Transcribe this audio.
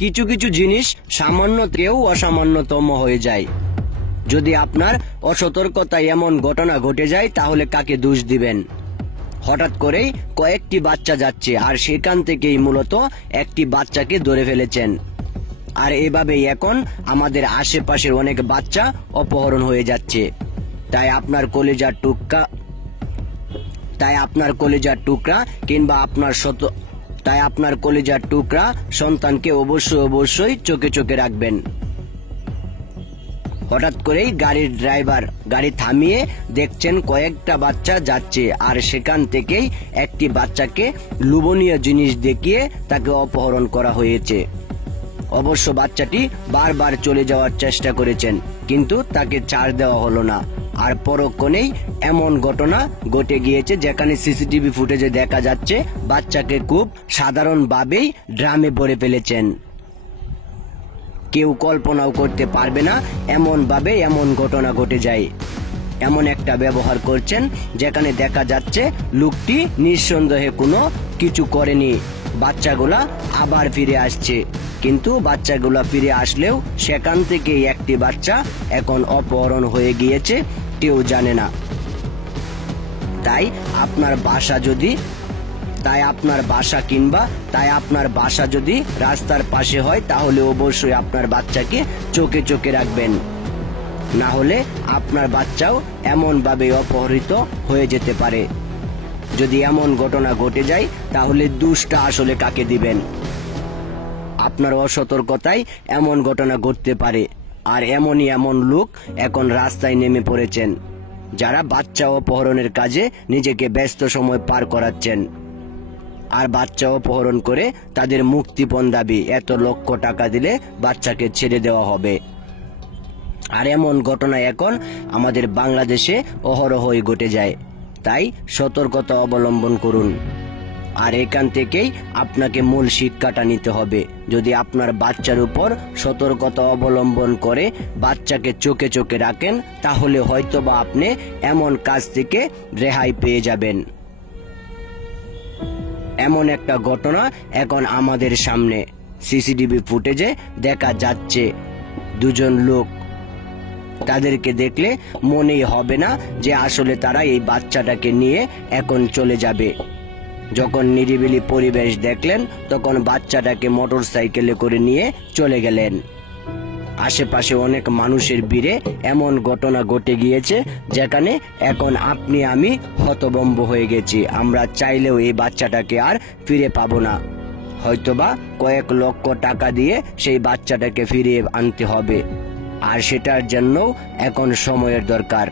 কিছু কিছু জিনিস সামান্যতেও অসামান্যতম হয়ে যায়। যদি আপনার অসতর্কতায় এমন ঘটনা ঘটে যায় তাহলে কাকে দোষ দিবেন? হঠাৎ করেই কয়েকটি বাচ্চা যাচ্ছে আর সেখান থেকেই মূলত একটি বাচ্চাকে ধরে ফেলেছেন। আর এভাবেই এখন আমাদের আশেপাশের অনেক বাচ্চা অপহরণ হয়ে যাচ্ছে। তাই আপনার কলিজার টুকরা কিংবা আপনার কলিজার টুকরা সন্তানকে অবশ্যই চোখে চোখে রাখবেন। হঠাৎ করেই গাড়ির ড্রাইভার গাড়ি থামিয়ে দেখছেন কয়েকটা বাচ্চা যাচ্ছে আর সেখান থেকেই একটি বাচ্চাকে লোভনীয় জিনিস দেখিয়ে তাকে অপহরণ করা হয়েছে। অবশ্য বাচ্চাটি বারবার চলে যাওয়ার চেষ্টা করেছেন, কিন্তু তাকে ছাড় দেওয়া হলো না। আর পরক্ষণেই এমন ঘটনা ঘটে গিয়েছে যেখানে সিসিটিভি ফুটেজে দেখা যাচ্ছে বাচ্চাকে খুব সাধারণভাবেই ড্রামে ভরে ফেলেছেন। কেউ কল্পনাও করতে পারবে না এমন ঘটনা ঘটে যায়। এমন একটা ব্যবহার করছেন যেখানে দেখা যাচ্ছে লোকটি নিঃসন্দেহে কোনো কিছু করেনি। বাচ্চাগুলা আবার ফিরে আসছে, কিন্তু বাচ্চাগুলা ফিরে আসলেও সেখান থেকে একটি বাচ্চা এখন অপহরণ হয়ে গিয়েছে, কেউ জানে না। তাই আপনার বাসা যদি রাস্তার পাশে হয় তাহলে অবশ্যই আপনার বাচ্চাকে চোখে চোখে রাখবেন, না হলে আপনার বাচ্চাও এমনভাবে অপহৃত হয়ে যেতে পারে। যদি এমন ঘটনা ঘটে যায় তাহলে দোষটা আসলে কাকে দিবেন? আপনার অসতর্কতায় এমন ঘটনা ঘটতে পারে। আর এমন লোক এখন রাস্তায় নেমে পড়েছেন যারা বাচ্চা অপহরণের কাজে নিজেকে ব্যস্ত সময় পার করাচ্ছেন। আর বাচ্চা অপহরণ করে তাদের মুক্তিপণ দাবি, এত লক্ষ টাকা দিলে বাচ্চাকে ছেড়ে দেওয়া হবে। আর এমন ঘটনা এখন আমাদের বাংলাদেশে অহরহই ঘটে যায়। তাই সতর্কতা অবলম্বন করুন। আর এখান থেকেই আপনাকে মূল শিক্ষাটা নিতে হবে। যদি আপনার বাচ্চার উপর সতর্কতা অবলম্বন করে বাচ্চাকে চোখে চোখে রাখেন তাহলে হয়তোবা আপনি এমন কাজ থেকে রেহাই পেয়ে যাবেন। এমন একটা ঘটনা এখন আমাদের সামনে সিসিটিভি ফুটেজে দেখা যাচ্ছে। দুজন লোক, তাদেরকে দেখলে মনেই হবে না যে আসলে তারা এই বাচ্চাটাকে নিয়ে এখন চলে যাবে। যখন নিরিবিলি পরিবেশ দেখলেন তখন বাচ্চাটাকে মোটরসাইকেলে করে নিয়ে চলে গেলেন। আশেপাশে অনেক মানুষের ভিড়ে এমন ঘটনা ঘটে গিয়েছে যেখানে এখন আপনি আমি হতভম্ব হয়ে গেছি। আমরা চাইলেও এই বাচ্চাটাকে আর ফিরে পাবো না। হয়তোবা কয়েক লক্ষ টাকা দিয়ে সেই বাচ্চাটাকে ফিরিয়ে আনতে হবে, আর সেটার জন্য এখন সময়ের দরকার।